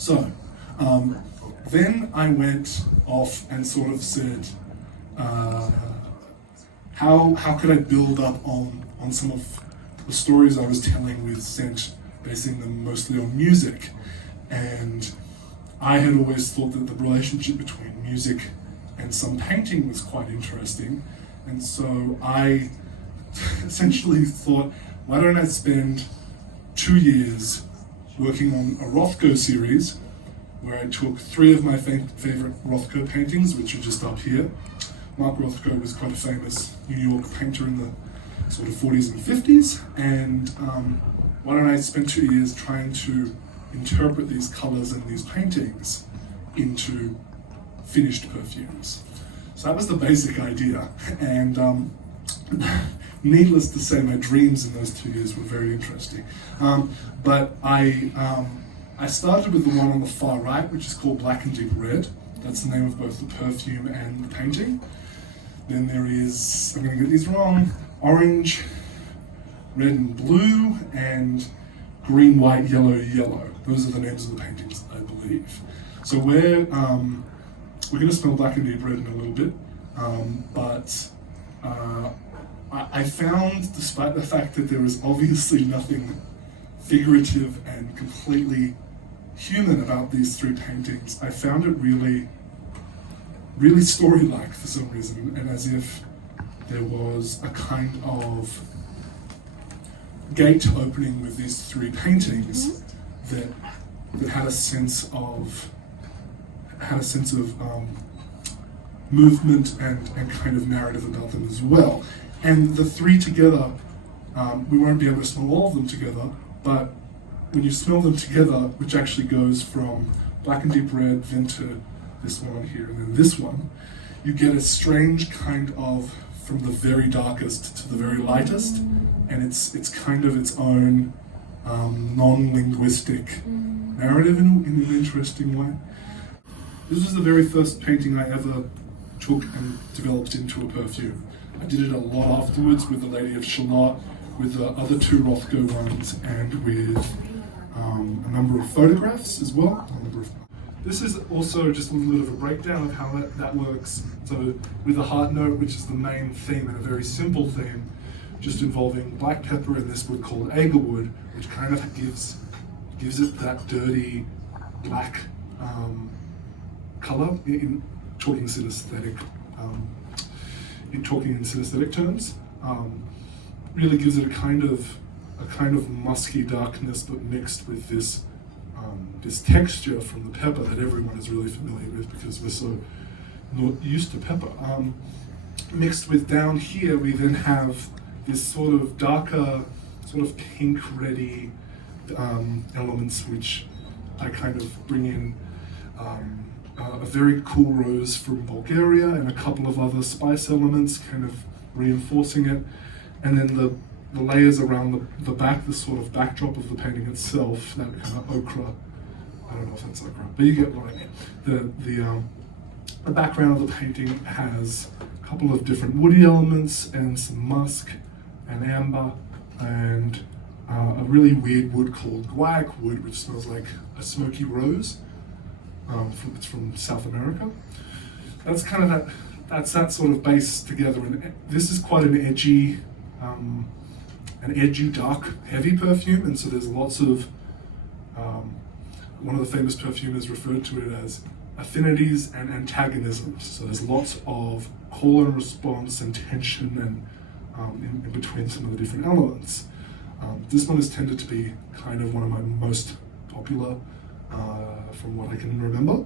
So, then I went off and sort of said, how could I build up on some of the stories I was telling with scent, basing them mostly on music. And I had always thought that the relationship between music and some painting was quite interesting. And so I essentially thought, why don't I spend 2 years working on a Rothko series where I took 3 of my favorite Rothko paintings, which are just up here. Mark Rothko was quite a famous New York painter in the sort of 40s and 50s, and why don't I spend 2 years trying to interpret these colors and these paintings into finished perfumes. So that was the basic idea, and needless to say, my dreams in those 2 years were very interesting. But I started with the one on the far right, which is called Black and Deep Red. That's the name of both the perfume and the painting. Then there is, I'm going to get these wrong, orange, red and blue, and green, white, yellow, yellow. Those are the names of the paintings, I believe. So we're going to smell Black and Deep Red in a little bit, but I found, despite the fact that there is obviously nothing figurative and completely human about these 3 paintings, I found it really story-like for some reason, and as if there was a kind of gate opening with these 3 paintings that had a sense of movement and kind of narrative about them as well. And the 3 together, we won't be able to smell all of them together, but when you smell them together, which actually goes from Black and Deep Red, then to this one here, and then this one, you get a strange kind of, from the very darkest to the very lightest, and it's kind of its own non-linguistic narrative in an interesting way. This was the very first painting I ever took and developed into a perfume. I did it a lot afterwards with the Lady of Shalott, with the other 2 Rothko ones, and with a number of photographs as well. This is also just a little bit of a breakdown of how that works. So with a heart note, which is the main theme, and a very simple theme, just involving black pepper and this wood called agarwood, which kind of gives it that dirty black color in talking synaesthetic terms. Really gives it a kind of musky darkness, but mixed with this texture from the pepper that everyone is really familiar with because we're so not used to pepper. Mixed with down here, we then have this sort of darker, sort of pink reddy elements, which I kind of bring in a very cool rose from Bulgaria and a couple of other spice elements, kind of reinforcing it. And then the layers around the back, the sort of backdrop of the painting itself, that kind of ochre, I don't know if that's ochre, but you get what I mean. The background of the painting has a couple of different woody elements and some musk and amber and a really weird wood called guaiac wood, which smells like a smoky rose. It's from South America. That's kind of that's that sort of base together, and this is quite an edgy, dark, heavy perfume, and so there's lots of, one of the famous perfumers referred to it as affinities and antagonisms. So there's lots of call and response and tension and in between some of the different elements. This one has tended to be kind of one of my most popular from what I can remember.